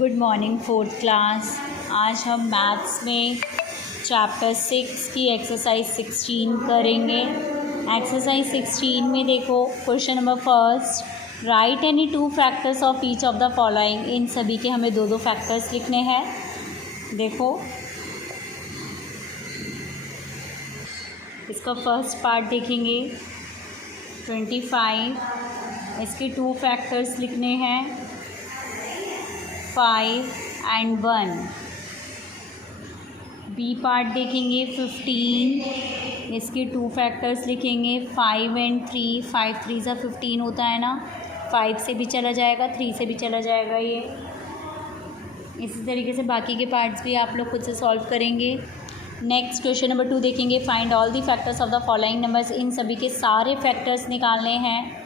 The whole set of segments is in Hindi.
Good morning fourth class. आज हम मैथ्स में चैप्टर 6 की एक्सरसाइज 16 करेंगे। एक्सरसाइज 16 में देखो question number first, right any two factors of each of the following. इन सभी के हमें दो फैक्टर्स लिखने हैं। देखो इसका फर्स्ट पार्ट देखेंगे 25, इसके टू फैक्टर्स लिखने हैं 5 एंड 1। बी पार्ट देखेंगे 15, इसके टू फैक्टर्स लिखेंगे 5 एंड 3। 5 3 सा 15 होता है ना, 5 से भी चला जाएगा 3 से भी चला जाएगा। ये इसी तरीके से बाकी के पार्ट्स भी आप लोग खुद से सॉल्व करेंगे। नेक्स्ट क्वेश्चन नंबर 2 देखेंगे, find all the factors of the following numbers. इन सभी के सारे फैक्टर्स निकालने हैं।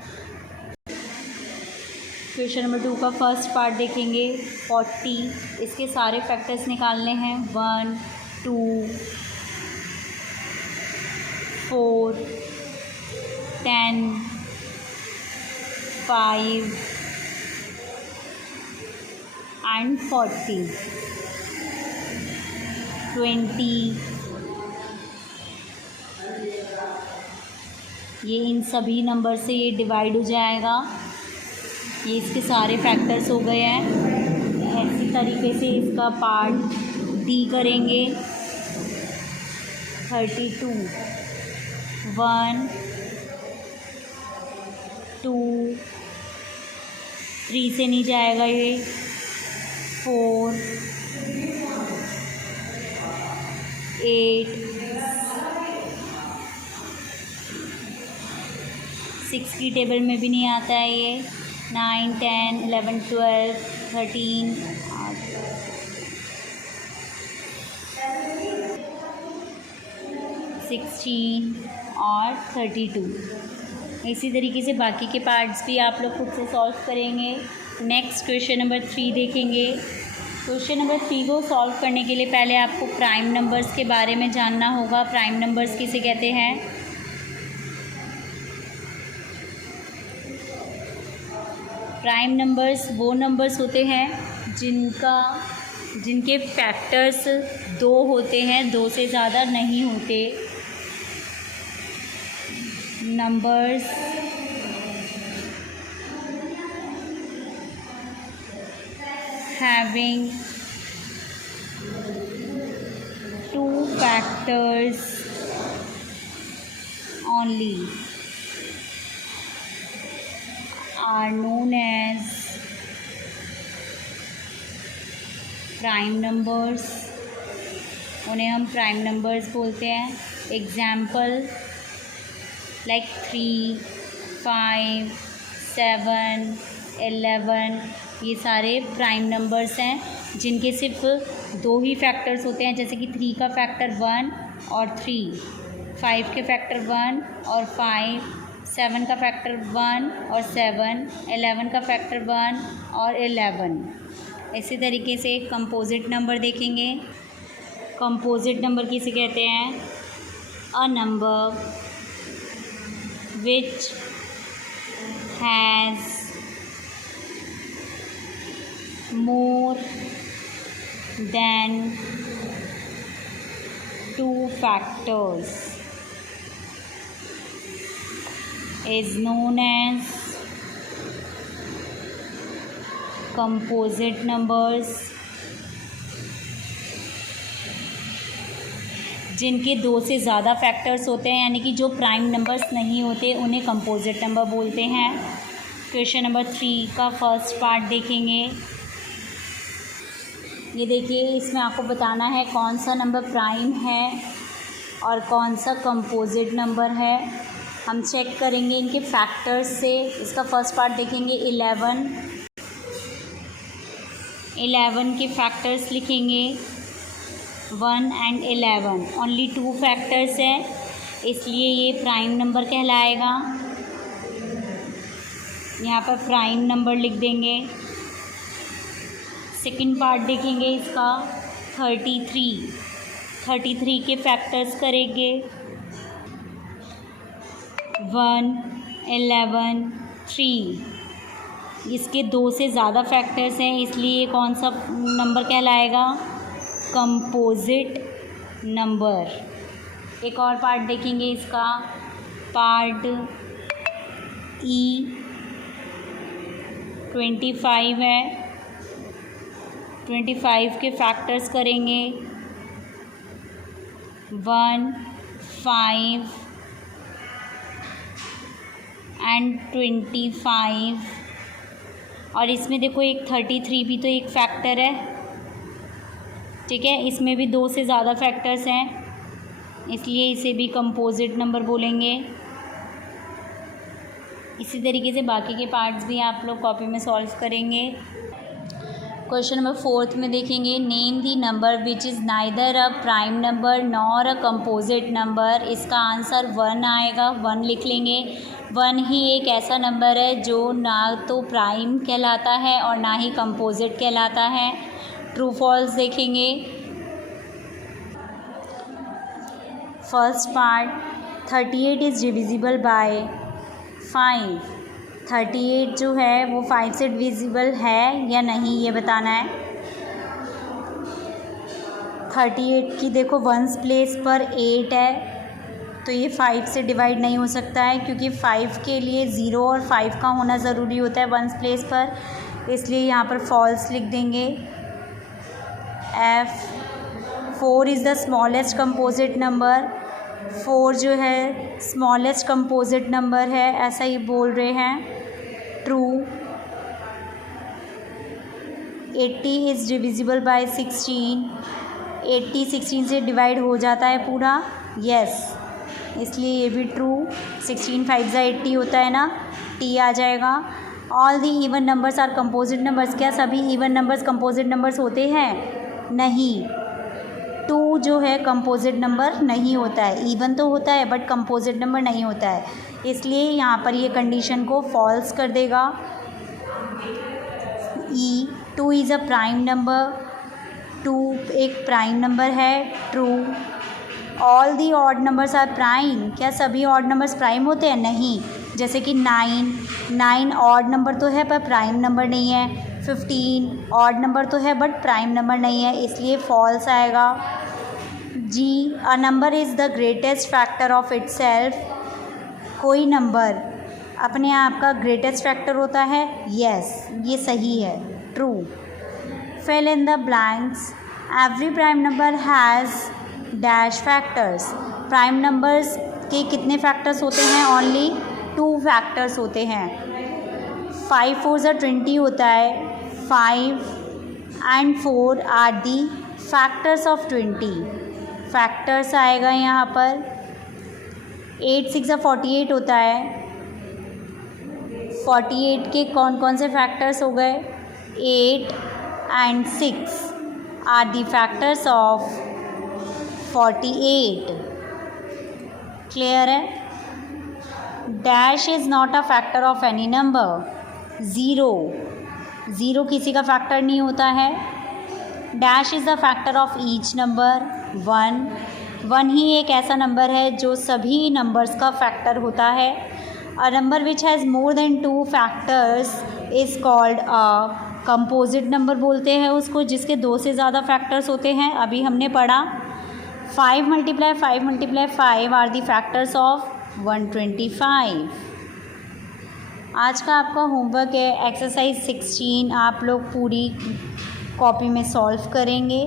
क्वेश्चन नंबर 2 का फर्स्ट पार्ट देखेंगे 40, इसके सारे फैक्टर्स निकालने हैं 1 2 4 10 5 एंड 40 20। ये इन सभी नंबर से ये डिवाइड हो जाएगा। ये इसके सारे फैक्टर्स हो गए हैं। ऐसी तरीके से इसका पार्ट डी करेंगे 32 1 2 3 से नहीं जाएगा, ये 4 8 6 की टेबल में भी नहीं आता है ये 9 10 11 12 13 16 और 32। इसी तरीके से बाकी के पार्ट्स भी आप लोग खुद से सॉल्व करेंगे। नेक्स्ट क्वेश्चन नंबर 3 देखेंगे। क्वेश्चन नंबर 3 को सॉल्व करने के लिए पहले आपको प्राइम नंबर्स के बारे में जानना होगा। प्राइम नंबर्स किसे कहते हैं? प्राइम नंबर्स वो नंबर्स होते हैं जिनके फैक्टर्स 2 होते हैं, 2 से ज़्यादा नहीं होते। Numbers having 2 factors only are known as prime numbers. उन्हें हम प्राइम नंबर्स बोलते हैं। एग्जाम्पल लाइक 3 5 7 11, ये सारे प्राइम नंबर्स हैं जिनके सिर्फ 2 ही फैक्टर्स होते हैं। जैसे कि 3 का फैक्टर 1 और 3, 5 के फैक्टर 1 और 5, 7 का फैक्टर 1 और 7, 11 का फैक्टर 1 और 11। इसी तरीके से कंपोजिट नंबर देखेंगे। कंपोजिट नंबर किसे कहते हैं? A number which has more than 2 factors is known as composite numbers। जिनके 2 से ज़्यादा फैक्टर्स होते हैं, यानी कि जो प्राइम नंबर्स नहीं होते, उन्हें कंपोजिट नंबर बोलते हैं। क्वेश्चन नंबर 3 का फर्स्ट पार्ट देखेंगे। ये देखिए, इसमें आपको बताना है कौन सा नंबर प्राइम है और कौन सा कंपोजिट नंबर है। हम चेक करेंगे इनके फैक्टर्स से। इसका फर्स्ट पार्ट देखेंगे 11 के फैक्टर्स लिखेंगे 1 एंड 11। ओनली 2 फैक्टर्स हैं, इसलिए ये प्राइम नंबर कहलाएगा। यहाँ पर प्राइम नंबर लिख देंगे। सेकंड पार्ट देखेंगे इसका 33 के फैक्टर्स करेंगे 1 11 3। इसके 2 से ज़्यादा फैक्टर्स हैं, इसलिए कौन सा नंबर कहलाएगा? Composite number. एक और पार्ट देखेंगे इसका, पार्ट ई 25 है। 25 के फैक्टर्स करेंगे 1, 5 एंड 25। और इसमें देखो एक 33 भी तो एक फैक्टर है, ठीक है। इसमें भी 2 से ज़्यादा फैक्टर्स हैं, इसलिए इसे भी कंपोजिट नंबर बोलेंगे। इसी तरीके से बाकी के पार्ट्स भी आप लोग कॉपी में सॉल्व करेंगे। क्वेश्चन नंबर 4 में देखेंगे, name the number which is neither a prime number nor a composite number. इसका आंसर 1 आएगा, 1 लिख लेंगे। 1 ही एक ऐसा नंबर है जो ना तो प्राइम कहलाता है और ना ही कंपोजिट कहलाता है। ट्रू फॉल्स देखेंगे। First part, 38 is divisible by 5। 38 जो है वो 5 से डिविजिबल है या नहीं, ये बताना है। 38 की देखो 1s प्लेस पर 8 है, तो ये 5 से डिवाइड नहीं हो सकता है, क्योंकि 5 के लिए 0 और 5 का होना ज़रूरी होता है 1s प्लेस पर, इसलिए यहाँ पर फॉल्स लिख देंगे। F 4 is the smallest composite number. 4 जो है स्मॉलेस्ट कंपोजिट नंबर है, ऐसा ही बोल रहे हैं। ट्रू। 80 is divisible by 16। 80 16 से डिवाइड हो जाता है पूरा, यस, इसलिए ये भी ट्रू। 16 5 ज़ा 80 होता है ना, टी आ जाएगा। All the even numbers are composite numbers. क्या सभी इवन नंबर्स कंपोजिट नंबर्स होते हैं? नहीं। 2 जो है कंपोजिट नंबर नहीं होता है, इवन तो होता है बट कंपोजिट नंबर नहीं होता है, इसलिए यहाँ पर ये कंडीशन को फॉल्स कर देगा। E 2 is a prime number. 2 एक प्राइम नंबर है, true. All the odd numbers are prime. क्या सभी ऑड नंबर्स प्राइम होते हैं? नहीं। जैसे कि 9 ऑड नंबर तो है पर प्राइम नंबर नहीं है। 15 ऑड नंबर तो है बट प्राइम नंबर नहीं है, इसलिए फॉल्स आएगा। जी, a number is the greatest factor of itself. कोई नंबर अपने आप का ग्रेटेस्ट फैक्टर होता है, यस, ये सही है, true. Fill in the blanks. Every prime number has dash factors. Prime numbers के कितने फैक्टर्स होते हैं? ओनली 2 फैक्टर्स होते हैं। 5 4 ज़ा 20 होता है। 5 and 4 are the factors of 20। Factors आएगा यहाँ पर। 8 6 ज़ा 48 होता है। 48 के कौन कौन से फैक्टर्स हो गए? 8 and 6 are the factors of 48। Clear है? Dash is not a factor of any number. 0 किसी का फैक्टर नहीं होता है। Dash is the factor of each number. 1 ही एक ऐसा नंबर है जो सभी नंबर्स का फैक्टर होता है। A number which has more than 2 factors is called a composite number बोलते हैं उसको, जिसके 2 से ज़्यादा फैक्टर्स होते हैं। अभी हमने पढ़ा 5 × 5 × 5 आर दी फैक्टर्स ऑफ 125। आज का आपका होमवर्क है एक्सरसाइज 16, आप लोग पूरी कॉपी में सॉल्व करेंगे।